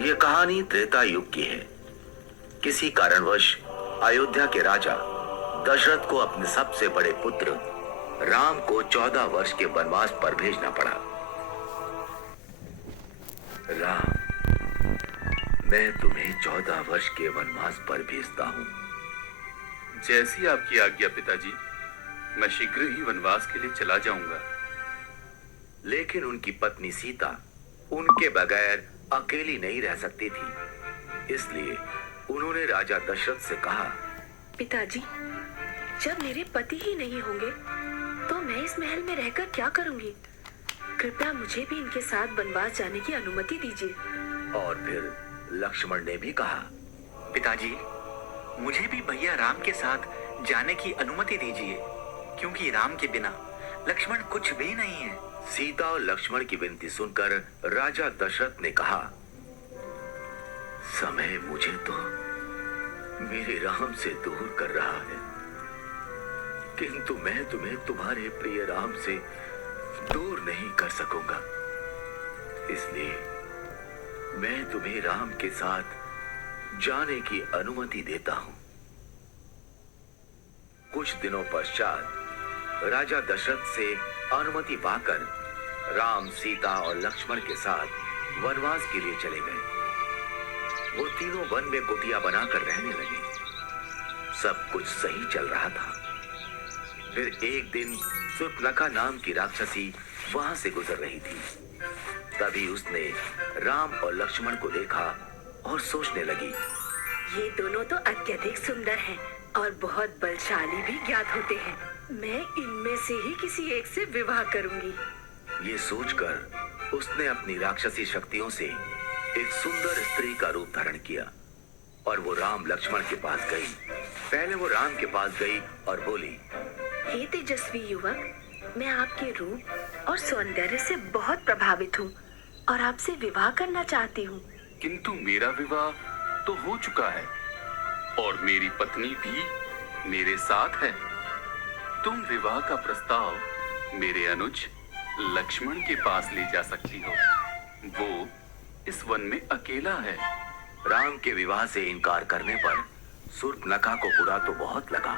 ये कहानी त्रेता युग की है। किसी कारणवश अयोध्या के राजा दशरथ को अपने सबसे बड़े पुत्र राम को 14 वर्ष के वनवास पर भेजना पड़ा। राम, मैं तुम्हें 14 वर्ष के वनवास पर भेजता हूं। जैसी आपकी आज्ञा पिताजी, मैं शीघ्र ही वनवास के लिए चला जाऊंगा। लेकिन उनकी पत्नी सीता उनके बगैर अकेली नहीं रह सकती थी, इसलिए उन्होंने राजा दशरथ से कहा, पिताजी, जब मेरे पति ही नहीं होंगे तो मैं इस महल में रहकर क्या करूंगी? कृपया मुझे भी इनके साथ वनवास जाने की अनुमति दीजिए। और फिर लक्ष्मण ने भी कहा, पिताजी, मुझे भी भैया राम के साथ जाने की अनुमति दीजिए, क्योंकि राम के बिना लक्ष्मण कुछ भी नहीं है। सीता और लक्ष्मण की विनती सुनकर राजा दशरथ ने कहा, समय मुझे तो मेरे राम से दूर कर रहा है, किंतु मैं तुम्हें तुम्हारे प्रिय राम से दूर नहीं कर सकूंगा। इसलिए मैं तुम्हें राम के साथ जाने की अनुमति देता हूं। कुछ दिनों पश्चात राजा दशरथ से अनुमति पाकर राम, सीता और लक्ष्मण के साथ वनवास के लिए चले गए। वो तीनों वन में कुटिया बनाकर रहने लगे। सब कुछ सही चल रहा था। फिर एक दिन शूर्पणखा नाम की राक्षसी वहां से गुजर रही थी। तभी उसने राम और लक्ष्मण को देखा और सोचने लगी, ये दोनों तो अत्यधिक सुंदर हैं और बहुत बलशाली भी ज्ञात होते हैं। मैं इनमें से ही किसी एक से विवाह करूंगी। ये सोचकर उसने अपनी राक्षसी शक्तियों से एक सुंदर स्त्री का रूप धारण किया और वो राम लक्ष्मण के पास गई। पहले वो राम के पास गई और बोली, हे तेजस्वी युवक, मैं आपके रूप और सौंदर्य से बहुत प्रभावित हूँ और आपसे विवाह करना चाहती हूँ। किंतु मेरा विवाह तो हो चुका है और मेरी पत्नी भी मेरे साथ है। तुम विवाह का प्रस्ताव मेरे अनुज लक्ष्मण के पास ले जा सकती हो। वो इस वन में अकेला है। राम के विवाह से इनकार करने पर शूर्पणखा को बुरा तो बहुत लगा,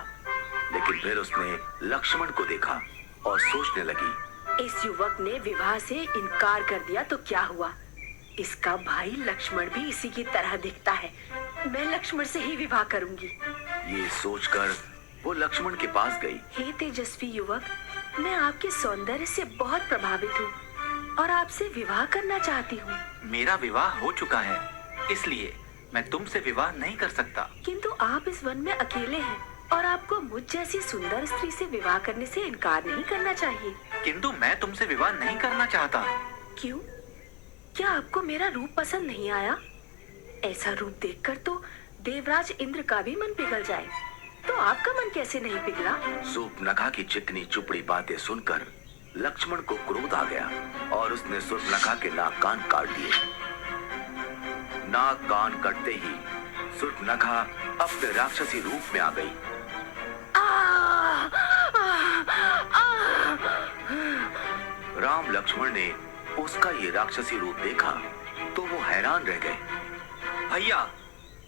लेकिन फिर उसने लक्ष्मण को देखा और सोचने लगी, इस युवक ने विवाह से इनकार कर दिया तो क्या हुआ? इसका भाई लक्ष्मण भी इसी की तरह दिखता है। मैं लक्ष्मण से ही विवाह करूंगी। ये सोचकर वो लक्ष्मण के पास गई। हे तेजस्वी युवक, मैं आपके सौंदर्य से बहुत प्रभावित हूँ और आपसे विवाह करना चाहती हूँ। मेरा विवाह हो चुका है, इसलिए मैं तुमसे विवाह नहीं कर सकता। किंतु आप इस वन में अकेले हैं और आपको मुझ जैसी सुंदर स्त्री से विवाह करने से इनकार नहीं करना चाहिए। किंतु मैं तुमसे विवाह नहीं करना चाहता। क्यों? क्या आपको मेरा रूप पसंद नहीं आया? ऐसा रूप देखकर तो देवराज इंद्र का भी मन पिघल जाए, तो आपका मन कैसे नहीं पिघला? शूर्पणखा की चिकनी चुपड़ी बातें सुनकर लक्ष्मण को क्रोध आ गया और उसने शूर्पणखा के नाक कान काट दिए। नाक कान कटते ही शूर्पणखा अपने राक्षसी रूप में आ गई। राम लक्ष्मण ने उसका ये राक्षसी रूप देखा तो वो हैरान रह गए। भैया,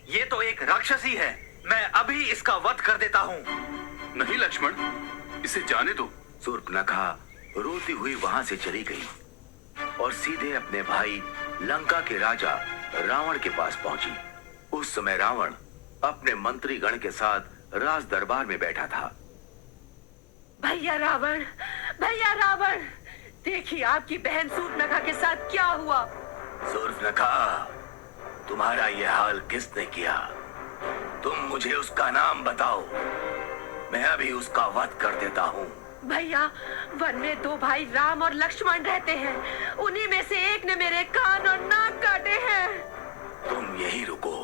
ये तो एक राक्षसी है। मैं अभी इसका वध कर देता हूँ। नहीं लक्ष्मण, इसे जाने दो। शूर्पणखा रोती हुई वहां से चली गई और सीधे अपने भाई लंका के राजा रावण के पास पहुंची। उस समय रावण अपने मंत्री गण के साथ राज दरबार में बैठा था। भैया रावण, भैया रावण, देखिए आपकी बहन शूर्पणखा के साथ क्या हुआ। शूर्पणखा, तुम्हारा यह हाल किसने किया? तुम मुझे उसका नाम बताओ, मैं अभी उसका वध कर देता हूँ। भैया, वन में दो भाई राम और लक्ष्मण रहते हैं। उन्हीं में से एक ने मेरे कान और नाक काटे हैं। तुम यही रुको,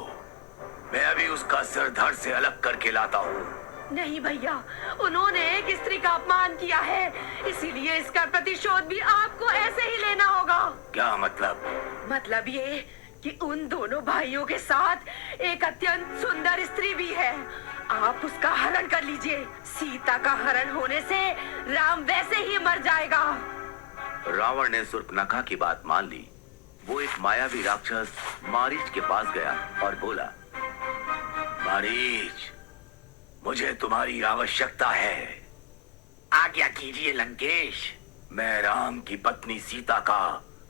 मैं अभी उसका सिर धड़ से अलग करके लाता हूँ। नहीं भैया, उन्होंने एक स्त्री का अपमान किया है, इसीलिए इसका प्रतिशोध भी आपको ऐसे ही लेना होगा। क्या मतलब? मतलब ये कि उन दोनों भाइयों के साथ एक अत्यंत सुंदर स्त्री भी है। आप उसका हरण कर लीजिए। सीता का हरण होने से राम वैसे ही मर जाएगा। रावण ने शूर्पणखा की बात मान ली वो एक मायावी राक्षस मारीच के पास गया और बोला, मारीच, मुझे तुम्हारी आवश्यकता है। आज्ञा कीजिए लंकेश। मैं राम की पत्नी सीता का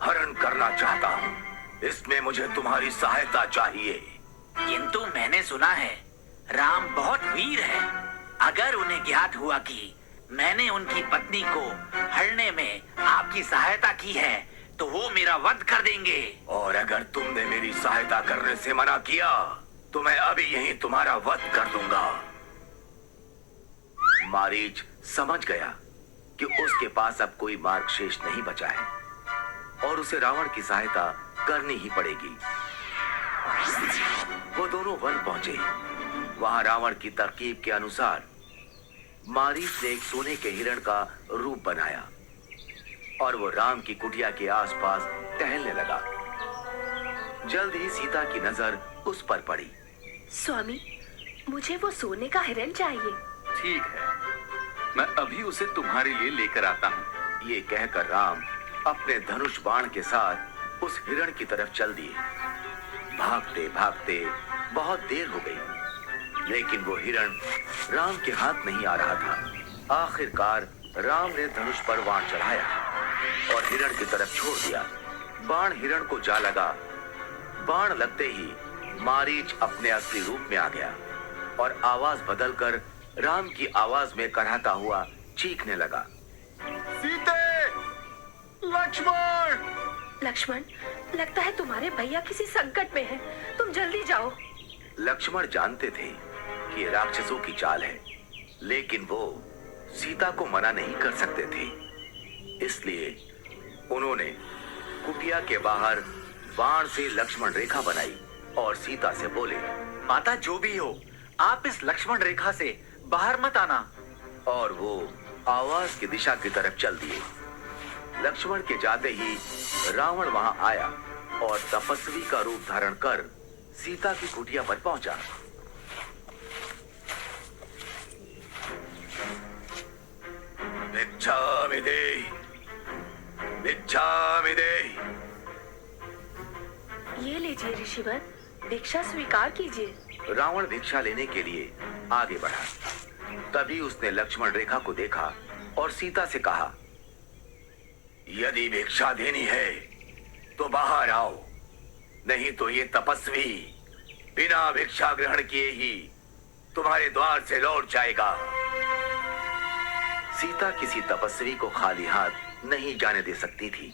हरण करना चाहता हूँ। इसमें मुझे तुम्हारी सहायता चाहिए। किंतु मैंने सुना है राम बहुत वीर है। अगर उन्हें ज्ञात हुआ कि मैंने उनकी पत्नी को हरने में आपकी सहायता की है तो वो मेरा वध कर देंगे। और अगर तुमने मेरी सहायता करने से मना किया तो मैं अभी यहीं तुम्हारा वध कर दूंगा। मारीच समझ गया कि उसके पास अब कोई मार्ग शेष नहीं बचा है और उसे रावण की सहायता करनी ही पड़ेगी। वो दोनों वन पहुंचे। वहां रावण की तरकीब के अनुसार मारीच ने एक सोने के हिरण का रूप बनाया और वो राम की कुटिया के आसपास टहलने लगा। जल्द ही सीता की नजर उस पर पड़ी। स्वामी, मुझे वो सोने का हिरण चाहिए। ठीक है, मैं अभी उसे तुम्हारे लिए लेकर आता हूँ। ये कहकर राम अपने धनुष बाण के साथ उस हिरण की तरफ चल दिए। भागते भागते बहुत देर हो गई, लेकिन वो हिरण राम के हाथ नहीं आ रहा था। आखिरकार राम ने धनुष पर बाण चढ़ाया और हिरण की तरफ छोड़ दिया। बाण हिरण को जा लगा। बाण लगते ही मारीच अपने असली रूप में आ गया और आवाज बदलकर राम की आवाज में कराहता हुआ चीखने लगा, सीते, लक्ष्मण! लक्ष्मण, लगता है तुम्हारे भैया किसी संकट में हैं। तुम जल्दी जाओ। लक्ष्मण जानते थे कि ये राक्षसों की चाल है, लेकिन वो सीता को मना नहीं कर सकते थे। इसलिए उन्होंने कुटिया के बाहर बाण से लक्ष्मण रेखा बनाई और सीता से बोले, माता जो भी हो, आप इस लक्ष्मण रेखा से बाहर मत आना। और वो आवाज की दिशा की तरफ चल दिए। लक्ष्मण के जाते ही रावण वहां आया और तपस्वी का रूप धारण कर सीता की कुटिया पर पहुंचा। भिक्षामि देहि, भिक्षामि देहि। ये लीजिए ऋषिवर, भिक्षा स्वीकार कीजिए। रावण भिक्षा लेने के लिए आगे बढ़ा। तभी उसने लक्ष्मण रेखा को देखा और सीता से कहा, यदि भिक्षा देनी है तो बाहर आओ, नहीं तो ये तपस्वी बिना भिक्षा ग्रहण किए ही तुम्हारे द्वार से लौट जाएगा। सीता किसी तपस्वी को खाली हाथ नहीं जाने दे सकती थी।